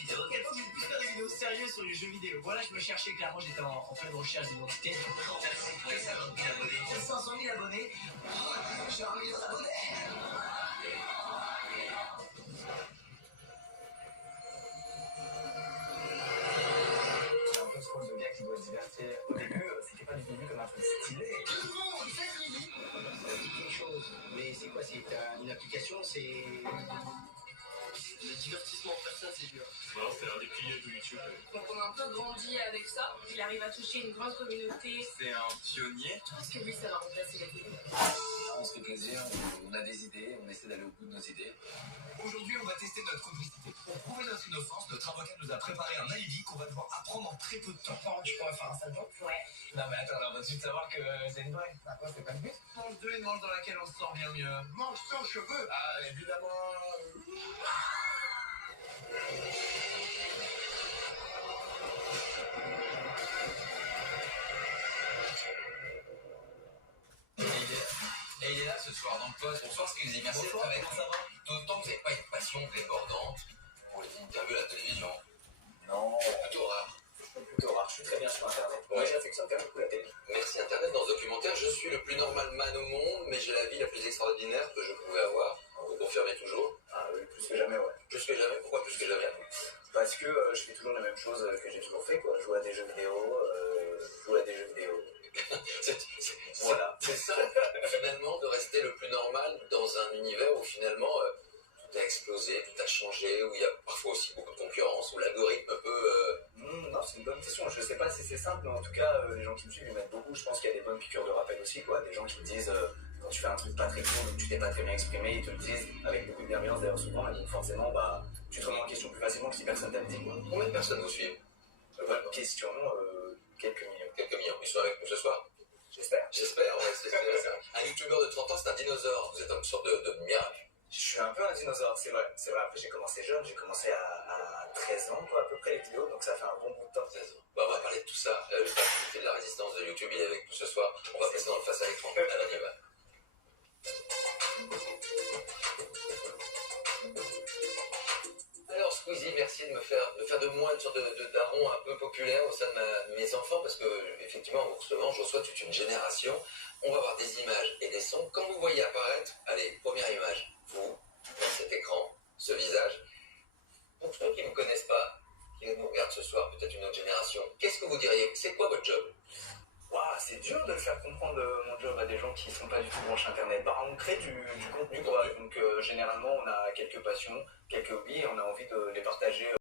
vidéo. Quelle fois que j'ai pu faire des vidéos sérieuses sur les jeux vidéo. Voilà, je me cherchais clairement, j'étais en pleine recherche d'identité. Merci pour les 50 000 abonnés. 500 000 abonnés. J'ai 1 million d'abonnés. C'est un peu ce rôle de gars qui doit se divertir. Au début, c'était pas du tout vu comme un truc stylé. Tout le monde, ça dit quelque chose. Mais c'est quoi? C'est une application? C'est... Le divertissement en personne, c'est dur. Voilà, c'est un des piliers de YouTube. Donc on a un peu grandi avec ça. Il arrive à toucher une grande communauté. C'est un pionnier. Je pense que oui, ça va remplacer la télé. On se fait plaisir, on a des idées, on essaie d'aller au bout de nos idées. Aujourd'hui, on va tester notre complicité. Pour prouver notre innocence, notre avocat nous a préparé un alibi qu'on va devoir apprendre en très peu de temps. Tu pourrais faire un salto? Ouais. Non mais attends, on va tout de suite savoir que c'est une vraie. Bah quoi, c'est pas le but? Mange deux, une manche dans laquelle on se sent bien mieux. Mange sans cheveux. Ah, évidemment. Et il est là ce soir dans le poste. Bonsoir, excusez, merci d'être avec nous. D'autant que vous n'avez pas une passion débordante pour les interviews à la télévision. Non, Plutôt rare. plutôt rare. Je suis très bien sur Internet. Ouais. Moi, j'affectionne quand même beaucoup la télé. Merci Internet. Dans ce documentaire, je suis le plus normal man au monde, mais j'ai la vie la plus extraordinaire que je pouvais avoir. Vous confirmez toujours? Ah oui, plus que jamais, ouais. Plus que jamais? Pourquoi plus que jamais? Parce que je fais toujours la même chose que j'ai toujours fait, quoi. Jouer à des jeux vidéo, Voilà. C'est ça, finalement, de rester le plus normal dans un univers où finalement tout a explosé, tout a changé, où il y a parfois aussi beaucoup de concurrence, où l'algorithme peut... Non, c'est une bonne question. Je sais pas si c'est simple, mais en tout cas, les gens qui me suivent, ils m'aident beaucoup. Je pense qu'il y a des bonnes piqûres de rappel aussi, quoi. Des gens qui me disent, quand tu fais un truc pas très cool ou que tu t'es pas très bien exprimé, ils te le disent avec beaucoup de bienveillance d'ailleurs souvent, et donc forcément, bah, tu te remets en question plus facilement que si personne t'a dit, quoi. Combien de personnes vous suivent? Bonne question, quelques millions. Quelques millions. Ils sont avec nous ce soir? J'espère. J'espère, ouais, c'est un youtubeur de 30 ans, c'est un dinosaure. Vous êtes une sorte de miracle. Je suis un peu un dinosaure, c'est vrai. C'est vrai. Après, j'ai commencé jeune, j'ai commencé à 13 ans, quoi, à peu près, les vidéos, donc ça fait un bon bout de temps. Bon, on va parler de tout ça. Le parti de la résistance de YouTube, il est avec nous ce soir. On va passer dans le face à l'écran. Alors, on y va. Alors Squeezie, merci de me faire de moi une sorte de daron un peu populaire au sein de mes enfants, parce que effectivement en recevant, je reçois toute une génération. On va voir des images et des sons. Quand vous voyez apparaître, allez, première image, vous, dans cet écran, ce visage. Pour ceux qui ne vous connaissent pas, qui nous regardent ce soir, peut-être une autre génération, qu'est-ce que vous diriez? C'est quoi votre job? Waouh, c'est dur de le faire comprendre mon job à des gens qui sont pas du tout branchés internet. Bah, on crée du contenu, quoi. Donc généralement on a quelques passions, quelques hobbies, et on a envie de les partager.